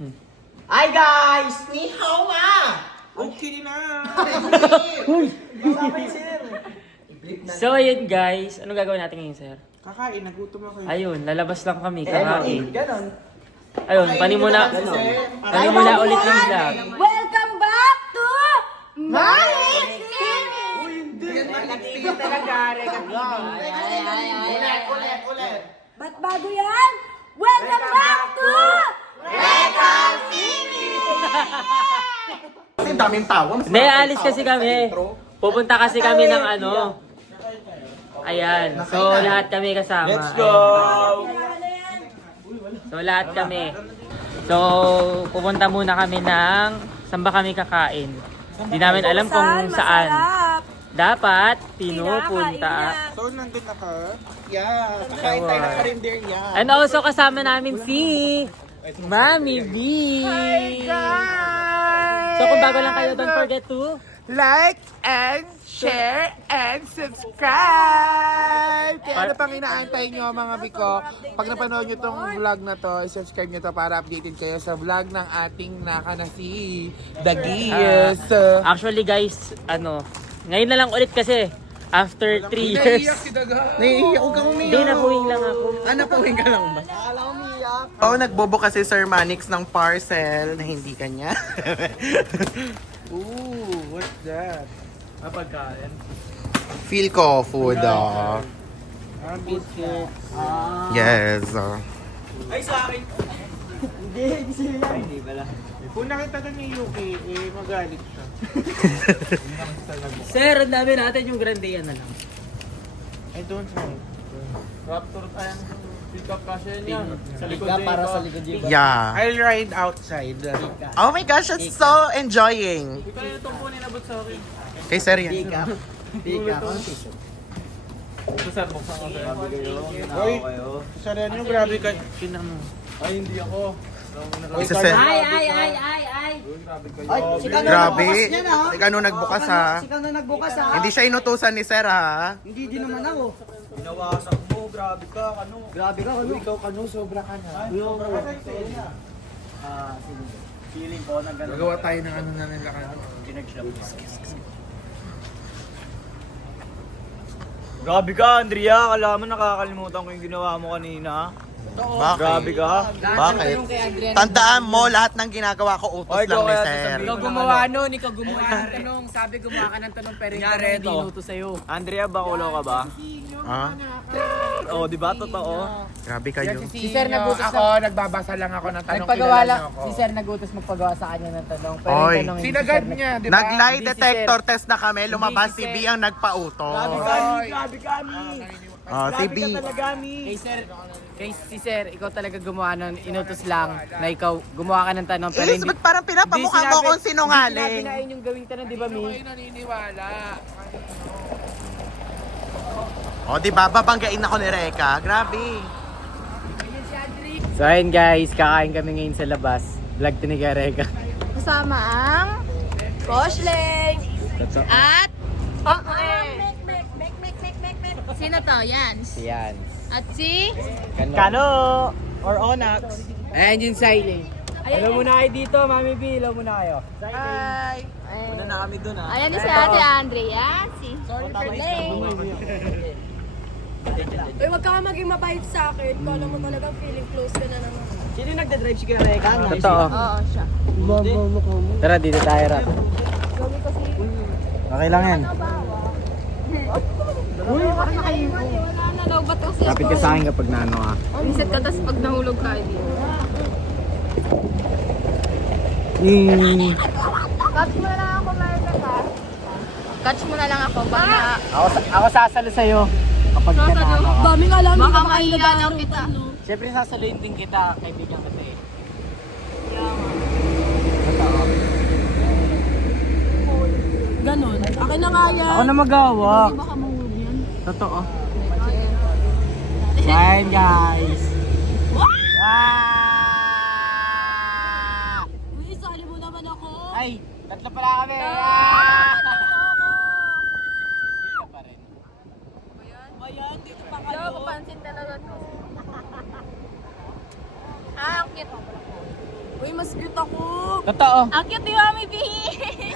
Hi guys! Ni hao ma! Okay na! So ayun guys, ano gagawin natin ngayon sir? Kakain, nagutom ako. Ayun, lalabas lang kami, kakain. Ganon. Ayun, panimuna ulit ng vlog. Welcome back to Malis TV! Ulit. Ba't bago yan? Welcome back to Regal TV! Kasi daming tawa. mas Hindi, maraming alis tawa kasi sa kami. intro. Pupunta kasi kami ng ano. Ayan, so lahat kami kasama. Let's go! So lahat kami. So pupunta muna kami ng saan ba kami kakain. Hindi namin alam kung saan. Dapat pinupunta. So, nandun na ka? Yeah, kakain tayo ng karinderya. Yeah. And also kasama namin si Mami B. Hi guys! So kung bago lang kayo, don't forget to Like and share and subscribe! Kaya ano pang inaantay nyo mga biko? Pag napanood nyo tong vlog na to, subscribe nyo to para updated kayo sa vlog ng ating naka na si Dagis. Actually guys, ngayon na lang ulit kasi after 3 years. Naiiyak ko umiyak. Hindi, napuwing lang ako. Napuwing ka lang ba? Oo, nagbobo kasi Sir Manix ng parcel na hindi kanya. Ooh, what's that? Mapagkain. Feel ko food, Biscuit. Yes. Ay, sa akin. Hindi sila. Hindi pala. Kung nakita doon ni Yuki, magalit siya. Sir, ang dami natin yung grande yan na lang. I don't know. Raptor tayo. Pick up kasi yan. Sa likod para sa likod yung Yeah. I'll ride outside. Oh my gosh, it's so enjoying. Ikaw yung itong po nilabot sa akin. Kay Sir yan. Pika ko ang tissue. Ito sir, buksan ko sir. Hoy, sana nyo, grabe ka. Tinan mo. Ay, hindi ako. Isa Sir. Ay! Ay, sika na Grabe. nagbukas niya na. Ikaw nung nagbukas ha. Sika na nagbukas ha. Hindi siya inutusan ni Sir ha. Hindi din naman ako. Binawasak mo, grabe ka, kano. Grabe ka, ano? Ikaw, kano, sobra ka na. Feeling ko na gano'n. Magawa tayo ng ano na nila kano. Grabe ka, Andrea. Kala mo nakakalimutan ko yung ginawa mo kanina. Bakit? Grabe ka. Bakit? Tandaan mo, lahat ng ginagawa ko utos Ay, lang ni kaya Sir. sasabihin Ikaw gumawa nun, ikaw gumawa ng tanong. Sabi gumawa ka ng tanong pero hindi ito. inuto sa'yo. Andrea, bakulo ka ba? Ha? Oo, di ba? Totoo. Grabe kayo. Si Sir nagutos Ako, nagbabasa lang ako ng tanong. Nagpagawa kilala lang, niyo ako. si Sir nagutos magpagawa sa kanya ng tanong. Pero Oy. yung tanong hindi Sinagad si Sir niya, di ba? Nag-lie Hindi si detector test na kami, lumabas Hindi si si B Sir. ang nagpautos. Grabe kami. Oh, si B. Grabe ka talaga, Mi. Kay si Sir, ikaw talaga gumawa nun, inutos lang na ikaw gumawa ka ng tanong pero hindi. Elizabeth, parang pinapamukha mo akong Hindi sinungaling. sinabi na yun yung gawing tanong, di ba, Mi? Kayo naniniwala. O, di ba? Babanggain ako ni Reka. Grabe. So ayun guys, kakain kami ngayon sa labas. Vlog to ni Garega. Kasama ang Koshleng at Sino to? Yan. Yan. At si? Kano or Onax. Ayan yung Siley. Hello muna kayo dito, Mami B. Hello muna kayo. Hi. Una na kami dun, ha? Ayan si Ate Andrea. Si Koshleng. Uy, wag ka maging mabait sa akin. Kala mo talagang feeling close ka na naman. Sino yung nagdadrive si Gareka? Totoo. Oo, siya. Tara, dito tayo, Rap. Okay lang yan. Wala na daw ba to si Kapit ka sa akin kapag naano ka. Reset ka, tapos pag nahulog ka, hindi. Catch mo na lang ako, Marta, ka. Catch mo na lang ako, baka... Ako sasalo sa'yo kapag ka naano ka. Daming alam. Baka mahiya lang kita. Siyempre sasaluhin din kita, kaibigan kasi. Ganon. Akin na nga yan. Ako na magawa. Hindi baka mahulog yan. Totoo. Ayan guys. Uy, sali mo naman ako. Ay, tatlo pala kami. Ayan, dito pa Hindi kayo. ako papansin talaga to. Ang cute. Uy, mas cute ako. Totoo. Ang cute ni Mami B!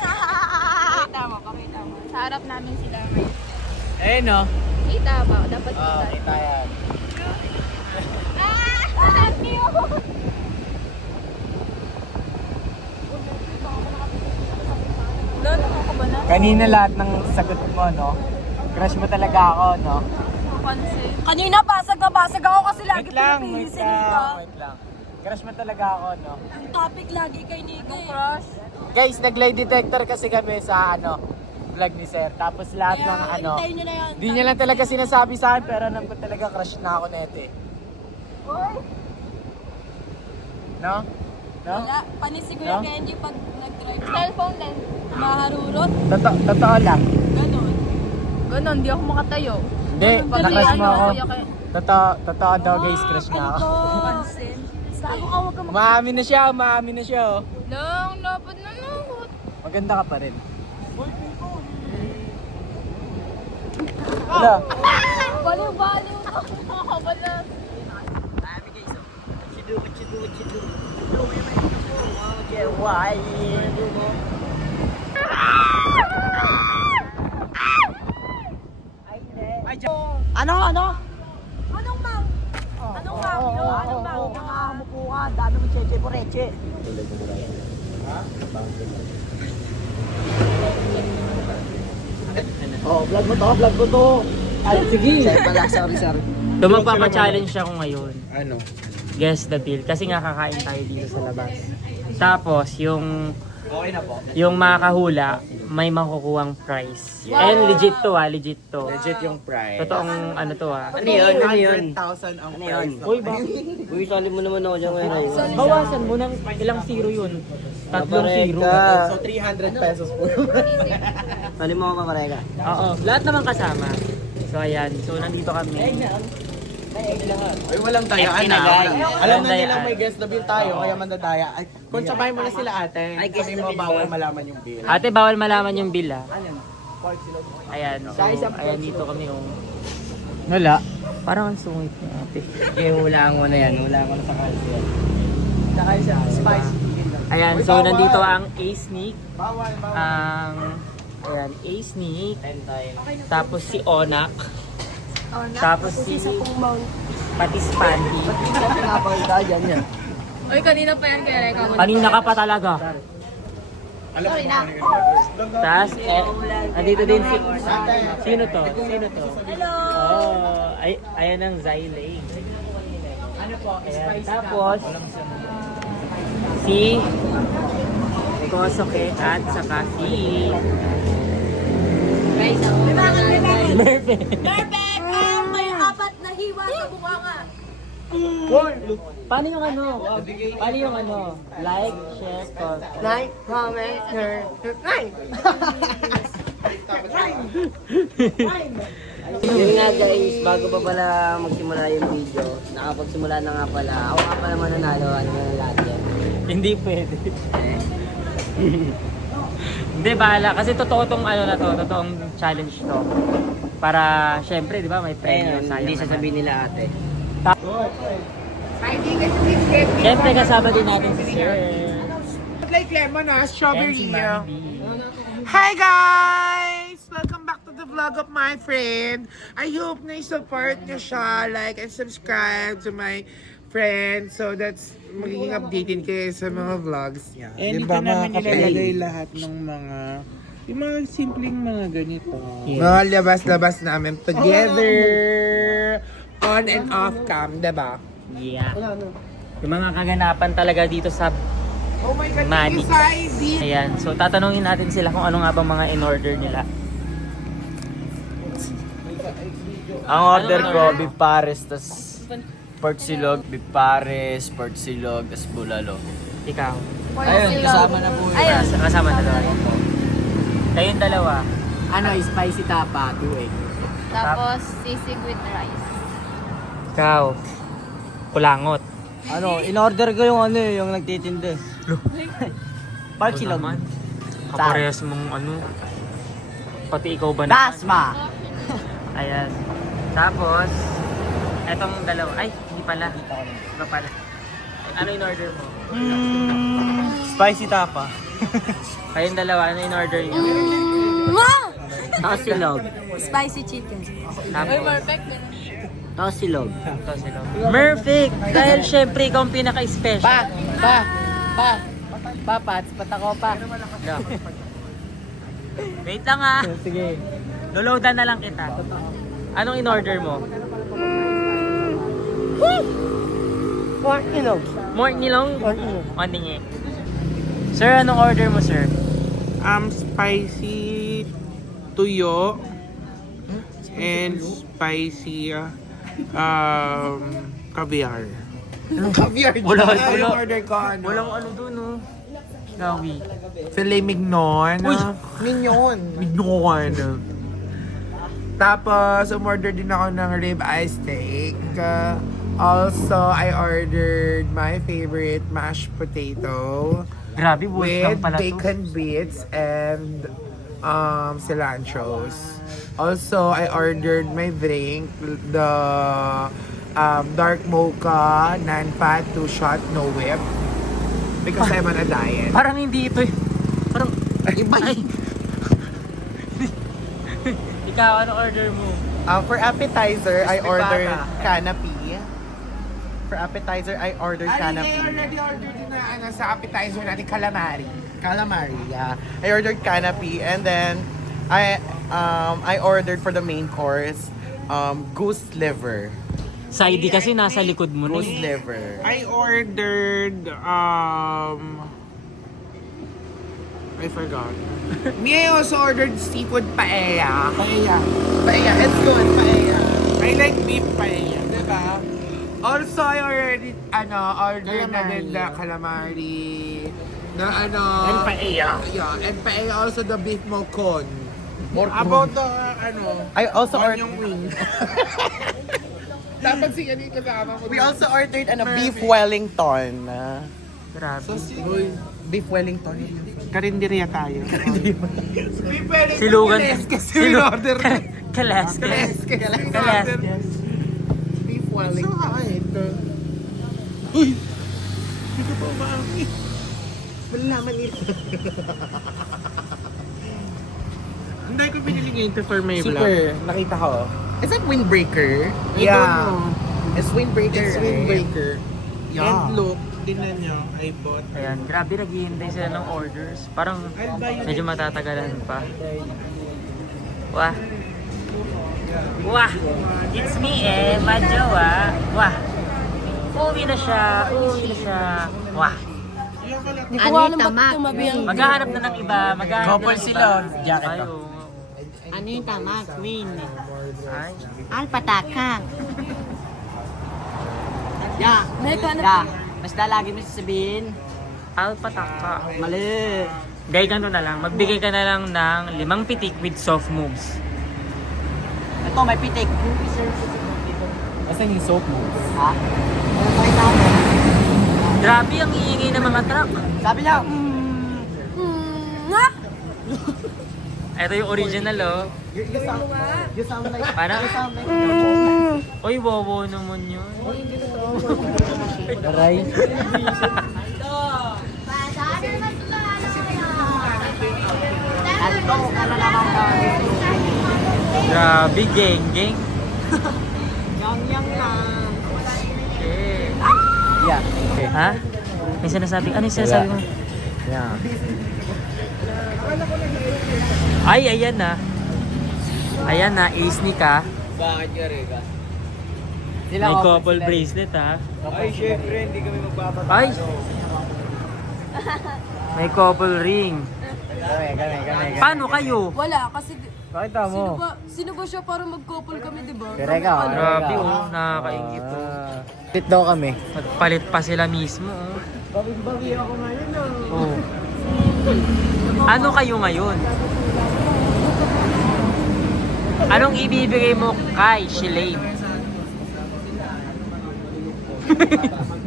Pakita mo, pakita mo. Sa harap namin sila ngayon. Ayun no. Kita ba? Dapat kita. Kita yan. Ah! Cute! Wala, nakakaba na. Kanina lahat ng sagot mo, no? Crush mo talaga ako, no? Pansin. Kanina, basag na basag ako kasi lagi Wait lang, pinipili wait si Nika. lang, wait lang. Crush mo talaga ako, no? Ang topic lagi kay Nika, crush. Guys, nag-lie detector kasi kami sa vlog ni Sir. Tapos lahat ng hintayin nyo na yan. di niya lang talaga sinasabi sa akin pero alam ko talaga crush na ako nete. No? No? Wala, panis si Kuya No? Kenji pag nag-drive. Cellphone din. Maharurot. Totoo lang. Ganon. Ganon, di ako makatayo. Hindi, na-crush mo ako. Kuya kay... Totoo daw guys, crush na ako. Pansin. Sago ka, huwag ka Umaamin na siya, oh. Lang, dapat na lang. Maganda ka pa rin. Wala. Baliw-baliw na. Nakakaba na. Ano? Anong mang? Anong mang? Anong mang? Mupo ka, dami mo cheche po reche. Oh, vlog mo to. Ay, sige. Sorry. So magpapa-challenge ako ngayon. Ano? Guess the bill. Kasi nga kakain tayo dito sa labas. Tapos, yung makakahula, may makukuhang prize. And legit to. Legit yung price. Totoong ano to ah. Ano yun? 100,000 ang price. Uy, ba? Uy, sali mo naman ako dyan ngayon. Bawasan mo ng ilang zero yun. 3 zero. So 300 pesos po. Sali mo ako papareka. Oo, lahat naman kasama. So ayan, so nandito kami. Ay, walang dayaan na. Alam na nilang may guest na bill tayo, kaya mandadaya. Ay, kung sabahin mo na sila ate, sabihin mo bawal malaman yung bill. Ate, bawal malaman yung bill ah. Ayan, so ayan dito kami oh. Wala. Parang ang sungit ni ate. Okay, hulaan mo na yan. Hulaan mo na sa kalsi yan. Saka isa, spicy. Ayan, so nandito ang A-Sneak. Ayan, A-Sneak. Tapos si Onak. Tapos si Patis Pandi. Pinapakita dyan yan. Uy, kanina pa yan kaya Reka. Kanina ka pa talaga. Tapos, andito din si... Sino to? Hello! Oh, ayan ang Zylane. Ayan, tapos, si Kosoke at saka si... Merve. May apat na hiwa sa bunganga. Paano yung ano? Like, share, comment. Like, comment, share, subscribe. Yun nga guys, bago pa pala magsimula yung video, nakapagsimula na nga pala. Ako nga pala mananalo, ano na lahat yan. Hindi pwede. Hindi, bahala. Kasi totoo tong ano na to, totoong challenge to. Para, syempre, di ba, may premyo. Ayun, Sayang hindi naman. sasabihin nila ate. Syempre, kasama din natin si Sir. Like lemon And ah, si strawberry. Mandy. Hi guys! Welcome back to the vlog of my friend. I hope na support nyo siya, like and subscribe to my friend. So that's magiging updated kayo sa mga vlogs niya. Hindi pa namin ilalagay lahat ng mga yung mga simpleng mga ganito. Mga labas-labas namin together. On and off cam, diba? Yeah. Yung mga kaganapan talaga dito sa Oh my God, Manix. excited! Ayan. So, tatanungin natin sila kung ano nga ba mga in-order nila. Ang order ko, beef pares, tas pork silog, beef pares, pork silog, tas bulalo. Ikaw. Ayun, kasama na po yun. Ayun. Kasama na dalawa. Kayong dalawa. Ano, spicy tapa, 2 egg. Tapos, sisig with rice. Ikaw. Kulangot. Ano, in-order ko yung ano yung nagtitinda. Pork silog. Naman. Kaparehas mong ano. Pati ikaw ba na? Dasma! Ayan. Tapos, etong dalawa. Ay, hindi pala. Iba pala. Ano in-order mo? Spicy tapa. Kayong dalawa, ano in-order niyo? Tosilog. Spicy chicken. Tapos, Tosilog. ito sila. Perfect! Dahil syempre, ikaw ang pinaka-special. Pats, patako pa. No. Wait lang ah. Sige. Loloadan na lang kita. Anong in-order mo? Pork ilog. More nilong? Mandingi. Sir, anong order mo, sir? Spicy tuyo and spicy caviar. Caviar. Wala, Yung order ko ano? Walang ano dun, no? Gawi. Filet mignon. Uy! Mignon. Mignon. Tapos, umorder din ako ng rib eye steak. Also, I ordered my favorite mashed potato Grabe, buwas lang with pala to. bacon bits and cilantros. Also, I ordered my drink, the dark mocha, non-fat, 2-shot, no whip. Because I'm on a diet. Parang hindi ito eh. Parang, iba eh. Ikaw, ano order mo? For appetizer, I ordered canapé. For appetizer, I ordered I canapé. already ordered din na sa appetizer natin, calamari. Calamari, yeah. I ordered canapé and then I ordered for the main course goose liver. Side kasi nasa likod mo na Goose eh. liver. I ordered, I forgot. Me, I also ordered seafood paella. Paella. Paella, it's good, paella. I like beef paella, diba? Also, I already, ordered na din the calamari. Na and paella. Yeah, and paella also the beef mocon. About the, I also onion ordered. wings. Dapat si Yanni kasama mo. We also ordered beef Wellington. Grabe. Beef Wellington. Karinderya tayo. Si Logan. Kasi order na. Kalaskes. Kalaskes. Kalaskes. Beef Wellington. Uy! Hindi ko pa umami. Malalaman nila. Hindi ko pinili ngayon to for my vlog. Super, nakita ko. Is that windbreaker? Yeah. It's windbreaker. It's right? windbreaker. Yeah. And look, tingnan nyo, I bought. Ayan, grabe naghihintay sila ng orders. Parang medyo matatagalan pa. Wah. Wah! It's me eh, Madjawa. Wah! Uwi na siya, uwi na siya. Wah! Anita Mac. Tumabi ang Maghahanap na ng iba, maghahanap Couple na ng sila, iba. jacket Ay, ka. oo. Anita Mac, Queen. Ay. Alpataka. Meka na. Ya, basta lagi mo sasabihin, Alpataka. mali. Gay ganito na lang, magbigay ka na lang ng 5 pitik with soft moves. Ito, may pitik. Asan yung soap mo? Ha? Grabe ang iingay ng mga truck. Sabi niya, Nga! Ito yung original oh. You sound like... Parang, oy, wowo naman yun. Aray. alto ka na naman ka. Grabe, geng. Yang lang. Okay. Yeah. Ha? May sinasabi, ano yung sinasabi mo? Yeah. Ay, ayan na. Ayan na, ace ni ka. Bakit ka, Rega? May couple bracelet ha. Ay, syempre, hindi kami magpapatalo. Ay! May couple ring. Kami. Paano kayo? Wala, kasi Pakita mo. sino ba siya para mag-couple kami, di ba? Rega, Grabe oh, nakakaingit oh. Tit daw kami. Nagpalit pa sila mismo oh. Bawi ako ngayon Oh. Ano kayo ngayon? Anong ibibigay mo kay Shalane?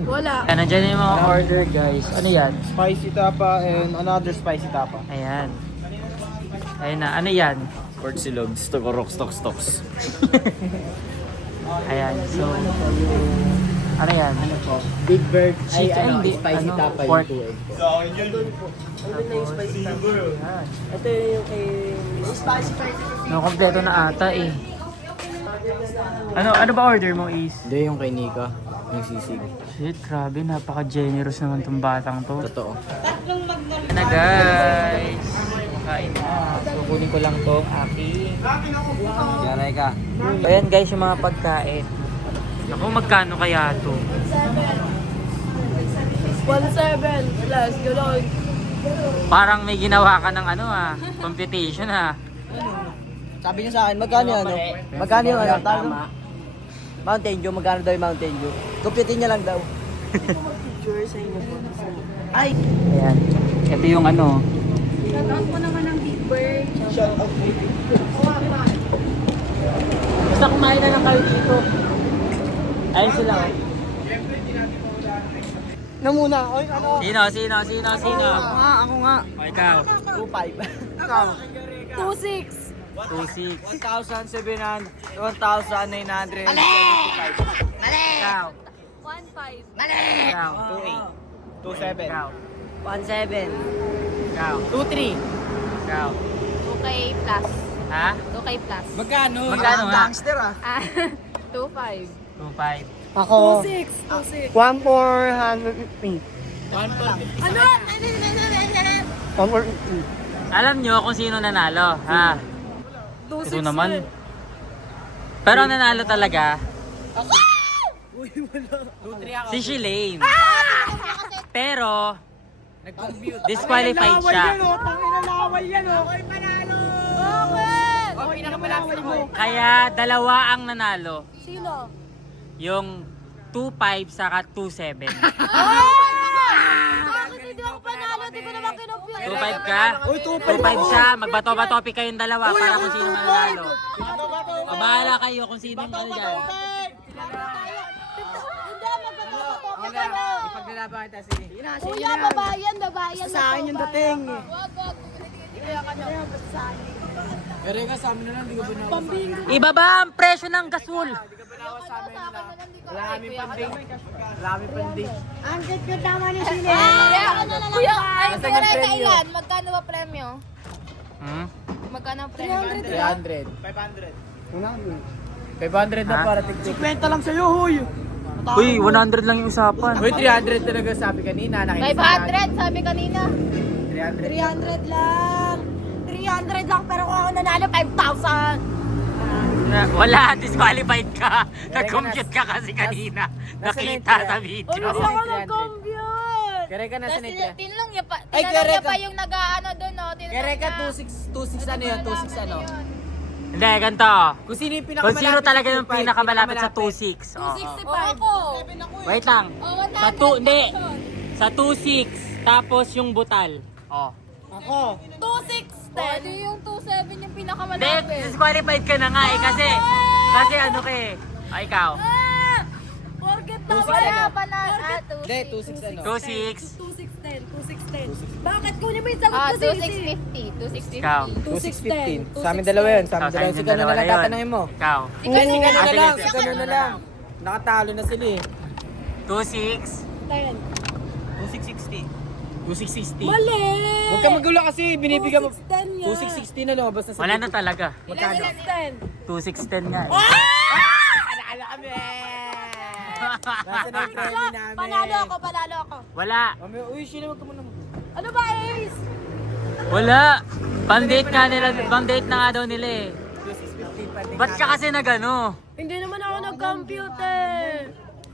Wala. Nandiyan na yung mga order guys. Ano yan? Spicy tapa and another spicy tapa. Ayan. Ayan na. Ano yan? Pork silog, stocks. Ayan. So, Ano yan? Big Bird, ay Chicken, ano, hindi. spicy Ano, tapa pork. yung 2 egg. Ito yung kay... No, kompleto na ata eh. Ano ba order mo is? Hindi yung kay Nika, yung sisig. Shit, grabe, napaka-generous naman tong batang to. Totoo. Na guys! Kain na. So, kunin ko lang tong aking. Yaray ka. So, ayan guys, yung mga pagkain. Naku, magkano kaya to? 1.7 plus, gano'n. Parang may ginawa ka ng ano computation Sabi niyo sa akin, magkano ano? Magkano yung ano? Tama. Mountain Dew, magkano daw yung Mountain Dew? Kumpitin niya lang daw. Ay! Ayan. Ito yung ano. Shoutout mo naman ng Big Bird. Basta kumain na lang kayo dito. Ayun sila. Na muna, oy, ano? Sino? Ako nga. O, ikaw. 2.5. 2.6. 2.6. 1,700, 1,975. Ikaw. 1.5. Ikaw. 2.7. Ikaw. 1,700. Ikaw. 2.3. Ikaw. 2K plus. Ha? 2K plus. Magkano? Magkano nga? Gangster ah. 2.5. 2.5. Ako, 2.6. 1,450. Ano? 1,450. Alam nyo kung sino nanalo, ha? 2.6. Ito naman. Pero ang nanalo talaga, si Shilane. Pero, disqualified siya. Kaya dalawa ang nanalo. Sino? Yung 2.5 saka 2.7. Bakit hindi ako panalo? Di ko naman kinopya. 2.5 ka? 2.5 siya. Magbato-batopi kayong dalawa para kung sino mananalo. Bahala kayo kung sino ang ano dyan. Hindi, magkakapatopya kayo. Ipaglalaban kita sige. Kuya, babayan. Sa akin yung dating. Wag. Kaya ka na. Basta sa akin. Pero ka sa amin na lang, di ko binawas. Ibaba ang presyo ng gasol. Wala kami panding. Wala kami panding. Ang cute naman ni Sine. Kaya ka na lang. Kuya, ay, Nasaan kaya yung premyo? kailan? Magkano ba premyo? Hmm? Magkano ang premyo? 300. 500 na Ha? para tig-tig. Kwenta lang sa'yo, huy. Uy, 100 lang yung usapan. Uy, 300 talaga sabi kanina. 500, sabi kanina. 300. 300 lang. 300 lang, pero kung ako nanalo, 5,000. Wala, disqualified ka. Nag-compute ka kasi kanina. Nakita sa video. Hindi ako nag-compute. Kere ka nasa nito. Tinanong niya pa, Ay, tinanong niya Kereka. pa yung nag-ano doon, no? Tinanong Kere ka niya. 26 ano yun? 26 ano? Hindi, ganito. Kung sino yung Kung pinakamalapit sino talaga yung 2.5, pinakamalapit sa 2.6. Oh. 265. Ako. Wait lang. Oh, Sa 2, hindi. Sa 2.6, tapos yung butal. Oh. Ako. 2,610. Hindi yung 2,7 yung Hindi, pinakamalapit. disqualified ka na nga eh. Kasi ano ka eh. Ay, ikaw. Ah! Forget na wala pa na. Hindi, 26 ano? 2.6. 2,610. Bakit? Kunin mo yung sagot Ah, kasi. 2,650. 2,650. Ikaw. 2615. Sa amin dalawa yun. Sa amin Sa dalawa. inyo Si Kano dalawa na lang na yun. tatanungin mo. Ikaw. Si Kano na Ah, lang. sige. Si Kano na lang. Nakatalo na sila eh. 2.6. 2660. 2.660. Mali! Huwag ka magulo kasi binibigyan mo. 2,610 yan. 2660 na lumabas na sa Wala na talaga. Magkano? 2,610. 2.610 nga eh. Panalo kami! Nasa na yung premi namin. Panalo ako. Wala. Uy, sino wag ka muna. Ano ba, Ace? Wala. Pang-date na nga daw nila eh. 2615 pa din. Ba't ka kasi nagano? Hindi naman ako nag-compute eh.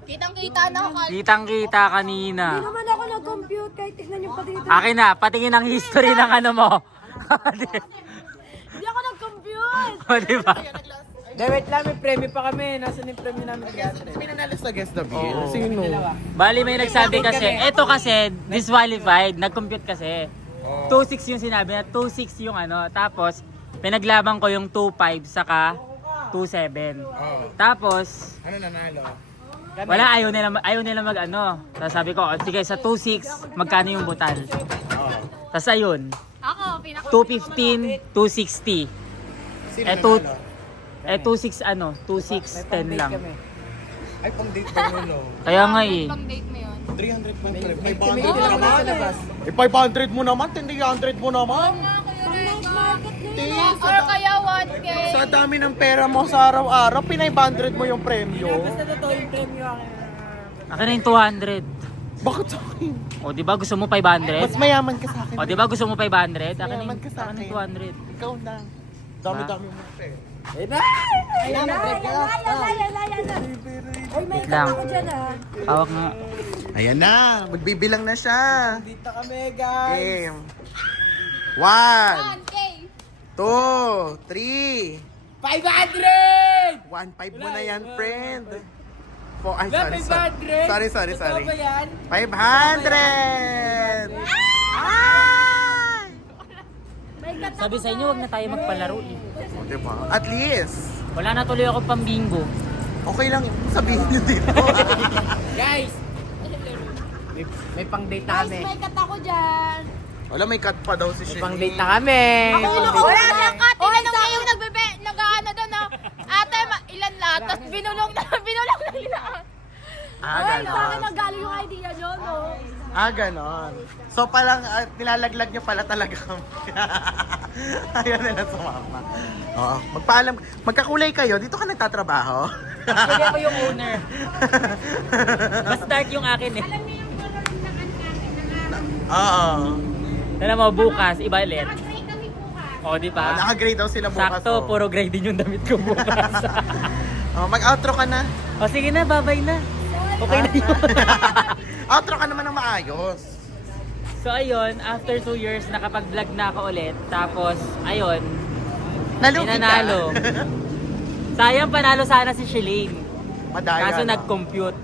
Kitang-kita na ako. Kitang-kita kanina. Hindi naman ako nag-compute. Kahit tignan niyo pati dito. Akin na, patingin ang history ng ano mo. Hindi ako nag-compute. O, diba? Hindi, wait lang. May premi pa kami. Nasaan yung premi namin? May nanalo sa guest the bill. Oo. Sino? Bali may nagsabi kasi, eto kasi, disqualified, nag-compute kasi. 2.6 yung sinabi na, 2.6 yung ano. Tapos, pinaglaban ko yung 2.5 saka 2.7. Tapos, Ano nanalo? wala, ayaw nila mag ano. Tapos sabi ko, oh, sige sa 2.6, magkano yung butal? Tapos ayun, Ako, pinaka 215, 260. Sino Eh, 2.6 ano, 2.610 lang. Ay, pang date pa yun, no? Kaya nga eh. 300 pa yun. 500 naman. Eh, 500 mo naman, 300 mo naman. Or kaya 1K. Sa dami ng pera mo sa araw-araw, 500 mo yung premyo. Akin na yung 200. Bakit sa akin? O, di ba gusto mo 500? Mas mayaman ka sa akin. O, di ba gusto mo 500? Akin na Mayaman yung ka sa akin. 200. Ikaw na. Dami-dami mo pera. Ayan na, Uy, may Wait lang. ako dyan ah. Hawak nga. Ayan na, magbibilang na siya. Dito kami, guys. Game. 1, 1K. 2, 3. 500! 1.5 mo na yan, friend. Ay, sorry. Sorry. 500! Ay! Sabi sa inyo, wag na tayo magpalaro eh. O, diba? At least, Wala na tuloy ako pang bingo. okay lang yung sabihin nyo dito. Guys! May pang-date na Guys, kami. may kat ako dyan. Wala, may cut pa daw si Shelly. Pang-date na kami. Wala na kat. Ilan ang ngayong nag-ano doon na. Ate, ilan lahat? Tapos binulong na nila. Ay, sa akin nagaling yung idea nyo, no? Ganon. So palang, nilalaglag nyo pala talaga kami. Ayaw nila sumama. Oo. Magpaalam, magkakulay kayo, dito ka nagtatrabaho. Actually ako yung owner. Mas dark yung akin eh. Oo. Alam mo, bukas, iba ulit. O, di ba? Naka-grade daw sila bukas. Sakto, oh. puro grade din yung damit ko bukas. Mag-outro ka na. O sige na, babay na. Okay na yun. Outro ka naman ng maayos. So ayun, after 2 years, nakapag-vlog na ako ulit. Tapos, ayun, Nalugi ka. nanalo. Sayang panalo sana si Shelane. Madaya. Kaso no? nag-compute.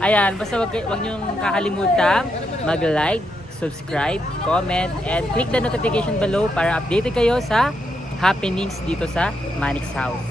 Ayan, basta wag niyong kakalimutan mag-like, subscribe, comment, and click the notification below para updated kayo sa happenings dito sa Manix House.